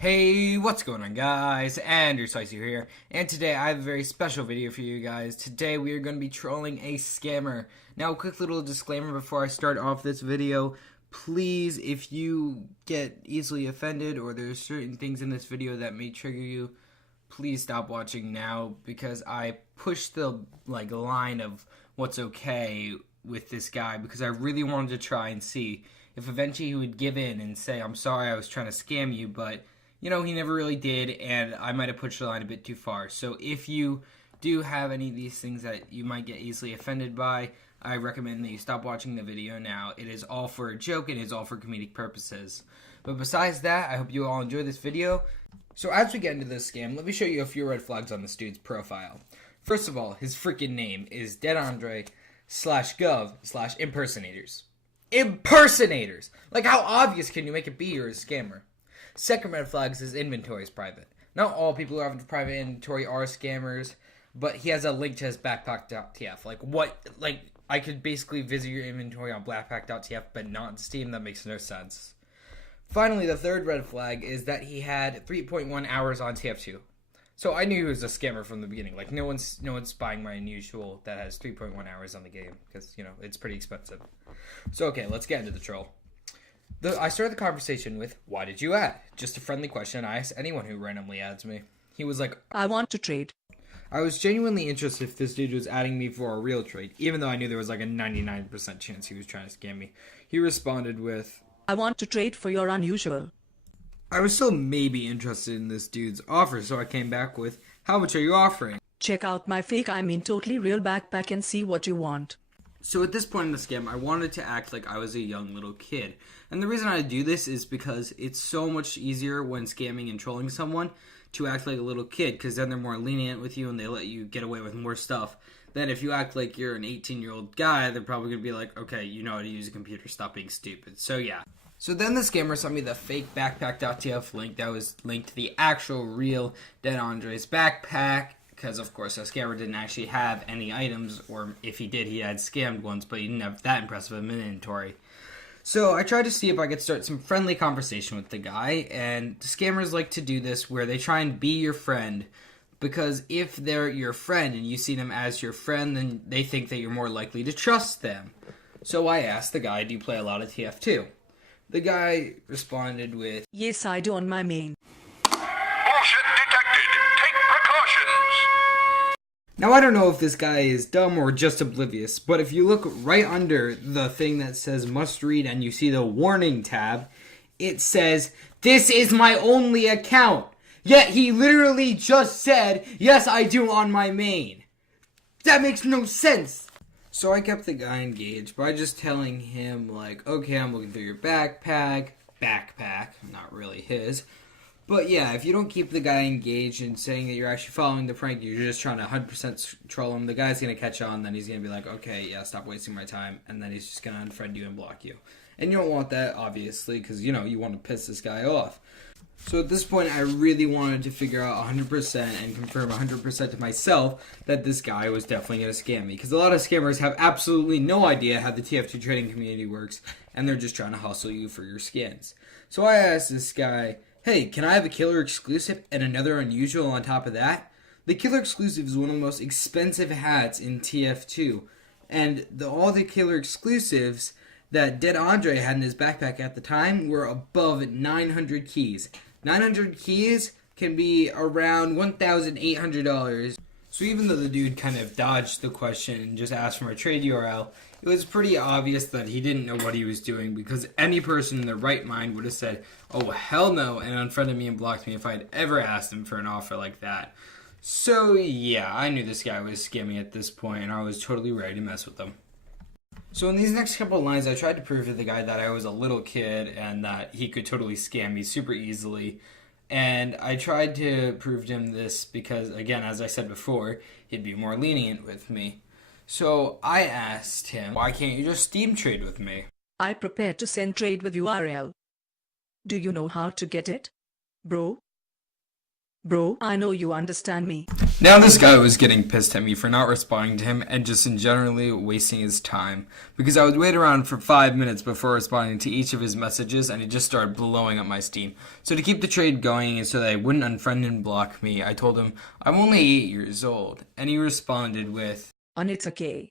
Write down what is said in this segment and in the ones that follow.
Hey, what's going on, guys? EnderSlicer here, and today I have a very special video for you guys. Today we are going to be trolling a scammer. Now, a quick little disclaimer before I start off this video. Please, if you get easily offended or there's certain things in this video that may trigger you, please stop watching now, because I pushed the line of what's okay with this guy because I really wanted to try and see if eventually he would give in and say, I'm sorry, I was trying to scam you, but he never really did, and I might have pushed the line a bit too far. So if you do have any of these things that you might get easily offended by, I recommend that you stop watching the video now. It is all for a joke, and it is all for comedic purposes. But besides that, I hope you all enjoy this video. So as we get into this scam, let me show you a few red flags on this dude's profile. First of all, his freaking name is deadandre/gov/impersonators. Impersonators! Like, how obvious can you make it be you're a scammer? Second red flag is his inventory is private. Not all people who have private inventory are scammers, but he has a link to his backpack.tf. I could basically visit your inventory on backpack.tf, but not Steam. That makes no sense. Finally, the third red flag is that he had 3.1 hours on TF2. So I knew he was a scammer from the beginning. Like, no one's buying my unusual that has 3.1 hours on the game, because, it's pretty expensive. So, okay, let's get into the troll. I started the conversation with, why did you add? Just a friendly question I ask anyone who randomly adds me. He was like, I want to trade. I was genuinely interested if this dude was adding me for a real trade, even though I knew there was like a 99% chance he was trying to scam me. He responded with, I want to trade for your unusual. I was still maybe interested in this dude's offer, so I came back with, how much are you offering? Check out my totally real backpack and see what you want. So at this point in the scam, I wanted to act like I was a young little kid. And the reason I do this is because it's so much easier when scamming and trolling someone to act like a little kid, because then they're more lenient with you and they let you get away with more stuff. Then if you act like you're an 18-year-old guy, they're probably going to be like, okay, you know how to use a computer, stop being stupid. So yeah. So then the scammer sent me the fake backpack.tf link that was linked to the actual real Dead Andre's backpack. Because, of course, a scammer didn't actually have any items, or if he did, he had scammed ones, but he didn't have that impressive of an inventory. So I tried to see if I could start some friendly conversation with the guy, and scammers like to do this where they try and be your friend, because if they're your friend and you see them as your friend, then they think that you're more likely to trust them. So I asked the guy, do you play a lot of TF2? The guy responded with, Yes, I do on my main. Now, I don't know if this guy is dumb or just oblivious, but if you look right under the thing that says must read and you see the warning tab, it says, this is my only account. Yet he literally just said, yes, I do on my main. That makes no sense. So I kept the guy engaged by just telling him, like, okay, I'm looking through your backpack, not really his. But yeah, if you don't keep the guy engaged and saying that you're actually following the prank, you're just trying to 100% troll him, the guy's going to catch on, then he's going to be like, okay, yeah, stop wasting my time, and then he's just going to unfriend you and block you. And you don't want that, obviously, because, you want to piss this guy off. So at this point, I really wanted to figure out 100% and confirm 100% to myself that this guy was definitely going to scam me. Because a lot of scammers have absolutely no idea how the TF2 trading community works, and they're just trying to hustle you for your skins. So I asked this guy, hey, can I have a killer exclusive and another unusual on top of that? The killer exclusive is one of the most expensive hats in TF2. And all the killer exclusives that Dead Andre had in his backpack at the time were above 900 keys. 900 keys can be around $1,800. So even though the dude kind of dodged the question and just asked for my trade URL, it was pretty obvious that he didn't know what he was doing, because any person in their right mind would have said, oh, hell no, and unfriended me and blocked me if I'd ever asked him for an offer like that. So yeah, I knew this guy was scamming at this point, and I was totally ready to mess with him. So in these next couple of lines, I tried to prove to the guy that I was a little kid and that he could totally scam me super easily. And I tried to prove to him this because, again, as I said before, he'd be more lenient with me. So I asked him, why can't you just Steam trade with me? I prepared to send trade with URL. Do you know how to get it, bro? Bro, I know you understand me. Now this guy was getting pissed at me for not responding to him and just in generally wasting his time because I would wait around for 5 minutes before responding to each of his messages and he just started blowing up my Steam. So to keep the trade going and so that he wouldn't unfriend and block me, I told him I'm only 8 years old and he responded with, And it's okay.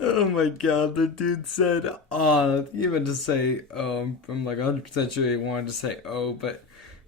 oh my god, the dude said, he meant to say, I'm like 100% sure he wanted to say, but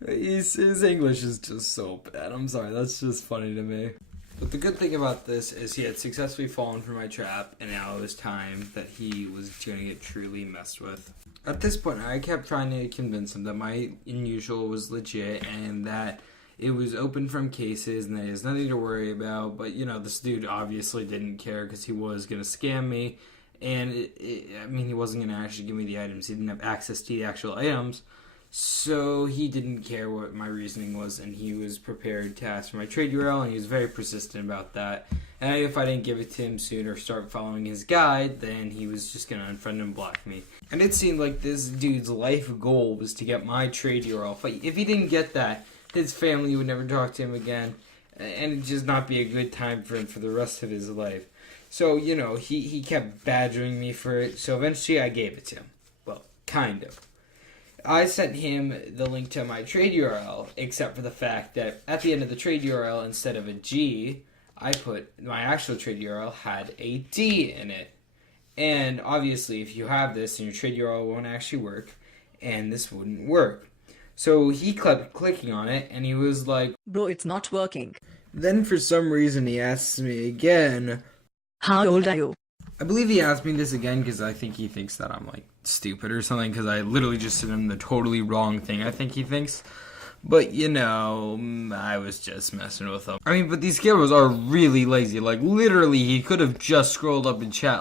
his English is just so bad. I'm sorry, that's just funny to me. But the good thing about this is he had successfully fallen for my trap, and now it was time that he was going to get truly messed with. At this point, I kept trying to convince him that my unusual was legit and that it was open from cases and that there's nothing to worry about. But, this dude obviously didn't care because he was going to scam me. And, he wasn't going to actually give me the items. He didn't have access to the actual items. So he didn't care what my reasoning was, and he was prepared to ask for my trade URL, and he was very persistent about that. And if I didn't give it to him soon or start following his guide, then he was just going to unfriend and block me. And it seemed like this dude's life goal was to get my trade URL. If he didn't get that, his family would never talk to him again, and it'd just not be a good time for him for the rest of his life. So, he kept badgering me for it, so eventually I gave it to him. Well, kind of. I sent him the link to my trade URL, except for the fact that at the end of the trade URL, instead of a G, I put my actual trade URL had a D in it. And obviously, if you have this, then your trade URL won't actually work, and this wouldn't work. So he kept clicking on it, and he was like, Bro, it's not working. Then for some reason he asks me again, How old are you? I believe he asked me this again because I think he thinks that I'm stupid or something because I literally just sent him the totally wrong thing I think he thinks. But, I was just messing with him. But these scammers are really lazy. Literally, he could have just scrolled up in chat,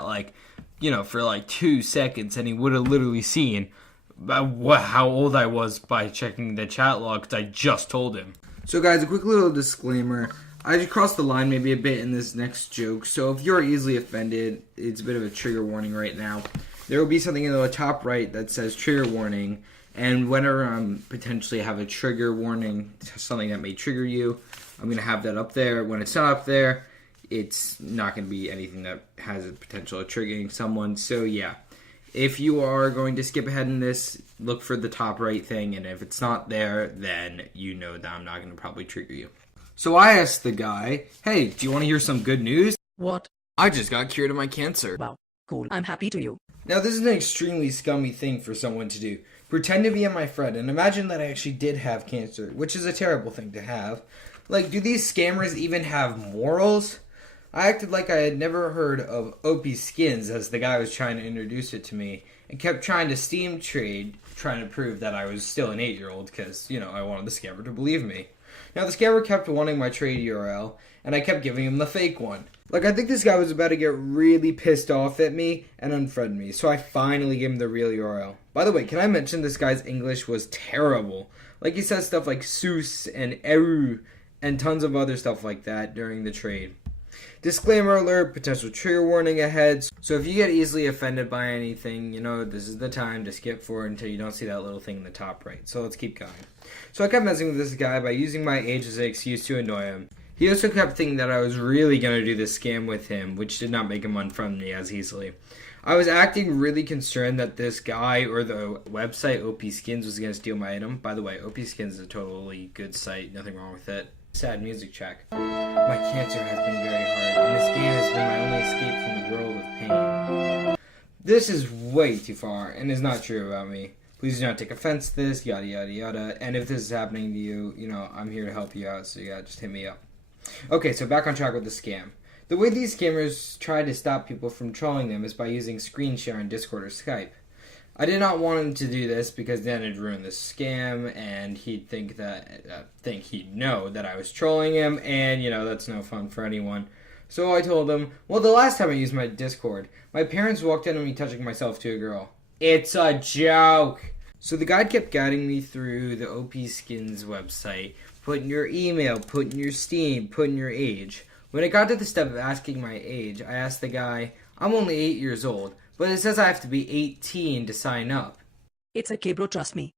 for 2 seconds and he would have literally seen how old I was by checking the chat log because I just told him. So, guys, a quick little disclaimer. I just crossed the line maybe a bit in this next joke, so if you're easily offended, it's a bit of a trigger warning right now. There will be something in the top right that says trigger warning, and whenever I potentially have a trigger warning, something that may trigger you, I'm going to have that up there. When it's not up there, it's not going to be anything that has a potential of triggering someone, so yeah. If you are going to skip ahead in this, look for the top right thing, and if it's not there, then you know that I'm not going to probably trigger you. So I asked the guy, hey, do you want to hear some good news? What? I just got cured of my cancer. Wow. Cool. I'm happy to you. Now this is an extremely scummy thing for someone to do. Pretend to be my friend and imagine that I actually did have cancer, which is a terrible thing to have. Do these scammers even have morals? I acted like I had never heard of OP skins as the guy was trying to introduce it to me and kept trying to Steam trade, trying to prove that I was still an 8-year-old because, I wanted the scammer to believe me. Now, the scammer kept wanting my trade URL, and I kept giving him the fake one. I think this guy was about to get really pissed off at me and unfriend me, so I finally gave him the real URL. By the way, can I mention this guy's English was terrible? He says stuff like Seuss and Eru and tons of other stuff like that during the trade. Disclaimer alert, potential trigger warning ahead. So if you get easily offended by anything, this is the time to skip forward until you don't see that little thing in the top right. So let's keep going. So I kept messing with this guy by using my age as an excuse to annoy him. He also kept thinking that I was really going to do this scam with him, which did not make him unfriend me as easily. I was acting really concerned that this guy or the website OP Skins was going to steal my item. By the way, OP Skins is a totally good site, nothing wrong with it. Sad music track. My cancer has been very hard, and this game has been my only escape from the world of pain. This is way too far, and is not true about me. Please do not take offense to this, yada yada yada, and if this is happening to you, I'm here to help you out, so yeah, just hit me up. Okay, so back on track with the scam. The way these scammers try to stop people from trolling them is by using screen share on Discord or Skype. I did not want him to do this because then it'd ruin the scam and he'd think he'd know that I was trolling him and, that's no fun for anyone. So I told him, well, the last time I used my Discord, my parents walked in on me touching myself to a girl. It's a joke! So the guide kept guiding me through the OP Skins website, putting your email, putting your Steam, putting your age. When it got to the step of asking my age, I asked the guy, I'm only 8 years old. But it says I have to be 18 to sign up. It's okay, bro, trust me.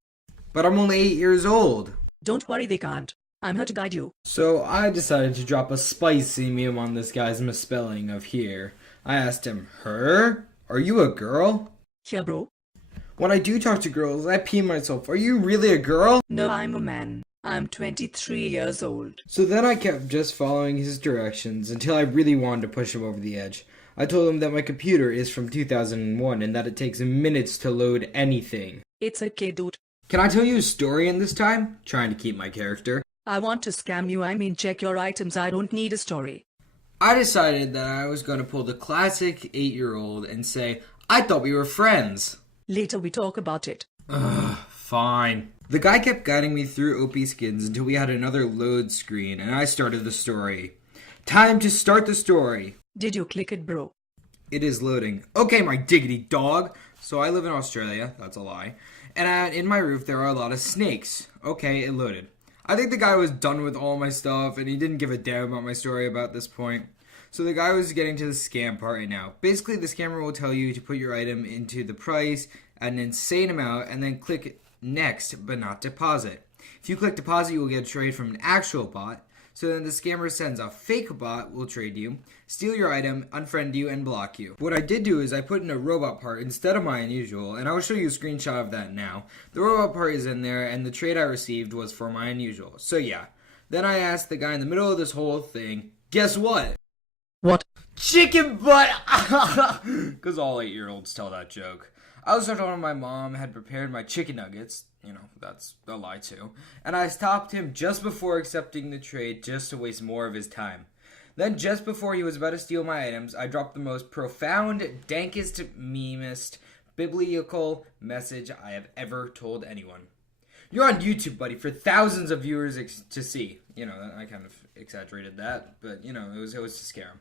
But I'm only 8 years old. Don't worry, they can't. I'm here to guide you. So I decided to drop a spicy meme on this guy's misspelling of here. I asked him, her? Are you a girl? Here, bro. When I do talk to girls, I pee myself. Are you really a girl? No, I'm a man. I'm 23 years old. So then I kept just following his directions until I really wanted to push him over the edge. I told him that my computer is from 2001 and that it takes minutes to load anything. It's okay, dude. Can I tell you a story in this time? Trying to keep my character. I want to scam you. I mean, check your items. I don't need a story. I decided that I was going to pull the classic 8-year-old and say, I thought we were friends. Later we talk about it. Ugh, fine. The guy kept guiding me through OP skins until we had another load screen and I started the story. Time to start the story. Did you click it, bro? It is loading. Okay, my diggity dog. So I live in Australia. That's a lie. And in my roof there are a lot of snakes. Okay, it loaded. I think the guy was done with all my stuff and he didn't give a damn about my story about this point. So the guy was getting to the scam part right now. Basically, the scammer will tell you to put your item into the price at an insane amount and then click next, but not deposit. If you click deposit, you will get a trade from an actual bot. So then the scammer sends a fake bot, will trade you, steal your item, unfriend you, and block you. What I did do is I put in a robot part instead of my unusual, and I will show you a screenshot of that now. The robot part is in there, and the trade I received was for my unusual. So yeah. Then I asked the guy in the middle of this whole thing, guess what? What? Chicken butt! Because all 8-year-olds tell that joke. I also told him my mom had prepared my chicken nuggets. You know, that's a lie too. And I stopped him just before accepting the trade just to waste more of his time. Then just before he was about to steal my items, I dropped the most profound, dankest, memest, biblical message I have ever told anyone. You're on YouTube, buddy, for thousands of viewers to see. You know, I kind of exaggerated that, but you know, it was to scare him.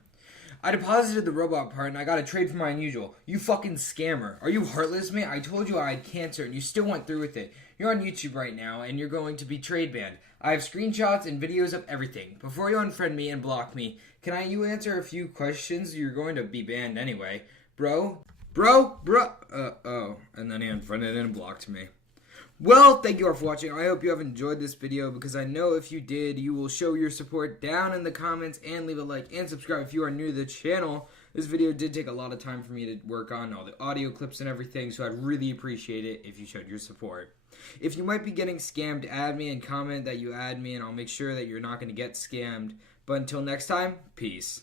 I deposited the robot part and I got a trade for my unusual. You fucking scammer. Are you heartless, man? I told you I had cancer and you still went through with it. You're on YouTube right now and you're going to be trade banned. I have screenshots and videos of everything. Before you unfriend me and block me, can you answer a few questions? You're going to be banned anyway. Bro? Oh. And then he unfriended and blocked me. Well, thank you all for watching. I hope you have enjoyed this video because I know if you did, you will show your support down in the comments and leave a like and subscribe if you are new to the channel. This video did take a lot of time for me to work on all the audio clips and everything, so I'd really appreciate it if you showed your support. If you might be getting scammed, add me and comment that you add me and I'll make sure that you're not going to get scammed. But until next time, peace.